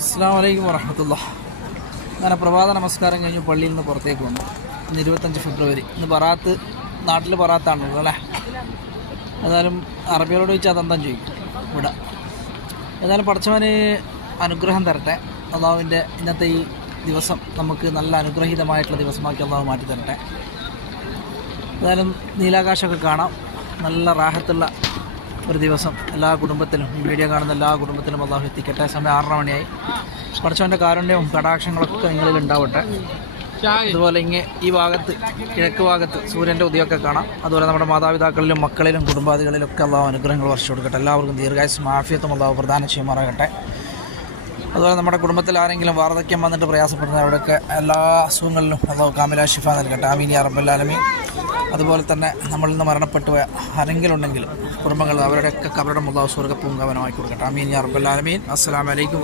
അസ്സലാമു അലൈക്കും വറഹ്മത്തുള്ളാഹി. അങ്ങനെ പ്രഭാത നമസ്കാരം കഴിഞ്ഞ് പള്ളിയിൽ നിന്ന് പുറത്തേക്ക് വന്നു. ഇന്ന് 25 ഫെബ്രുവരി. ഇന്ന് ബറാത്ത്, നാട്ടിൽ ബറാത്താണുള്ളത് അല്ലേ. ഏതായാലും അറബികളോട് ചോദിച്ചാൽ അതെന്താ ചോദിക്കും ഇവിടെ. ഏതായാലും പഠിച്ചവന് അനുഗ്രഹം തരട്ടെ. അള്ളാഹുവിൻ്റെ ഇന്നത്തെ ഈ ദിവസം നമുക്ക് നല്ല അനുഗ്രഹീതമായിട്ടുള്ള ദിവസമാക്കി അള്ളാഹു മാറ്റി തരട്ടെ. ഏതായാലും നീലാകാശമൊക്കെ കാണാം. നല്ല റാഹത്തുള്ള ഒരു ദിവസം എല്ലാ കുടുംബത്തിലും, ഈ വീഡിയോ കാണുന്ന എല്ലാ കുടുംബത്തിലും അള്ളാഹു എത്തിക്കട്ടെ. സമയം 6:30 മണിയായി. പഠിച്ചവൻ്റെ കാരുണ്യവും കടാക്ഷങ്ങളൊക്കെ നിങ്ങളിൽ ഉണ്ടാവട്ടെ. അതുപോലെ ഈ ഭാഗത്ത്, കിഴക്ക് ഭാഗത്ത് സൂര്യൻ്റെ ഉദയമൊക്കെ കാണാം. അതുപോലെ നമ്മുടെ മാതാപിതാക്കളിലും മക്കളിലും കുടുംബാദികളിലൊക്കെ അള്ളാഹു അനുഗ്രഹങ്ങൾ വർഷിച്ചു കൊടുക്കട്ടെ. എല്ലാവർക്കും ദീർഘായുസ്സും ആഫിയത്തും അള്ളാഹു പ്രദാനം ചെയ്യുമാറാകട്ടെ. അതുപോലെ നമ്മുടെ കുടുംബത്തിൽ ആരെങ്കിലും വാർദ്ധക്യം വന്നിട്ട് പ്രയാസപ്പെടുന്നവരുടെയൊക്കെ എല്ലാ അസുഖങ്ങളിലും അള്ളാഹു കാമില ഷിഫ നൽകട്ടെ. ആമീൻ യാ റബ്ബൽ ആലമീൻ. അതുപോലെ തന്നെ നമ്മളിൽ നിന്ന് മരണപ്പെട്ടു ആരെങ്കിലും ഉണ്ടെങ്കിലും കുടുംബങ്ങൾ, അവരുടെയൊക്കെ കബറുടെ അള്ളാഹു സ്വർഗ്ഗ പൂങ്കാവനമാക്കി കൊടുക്കട്ടെ. ആമീൻ യാ റബ്ബൽ ആലമീൻ. അസ്സലാമു അലൈക്കും.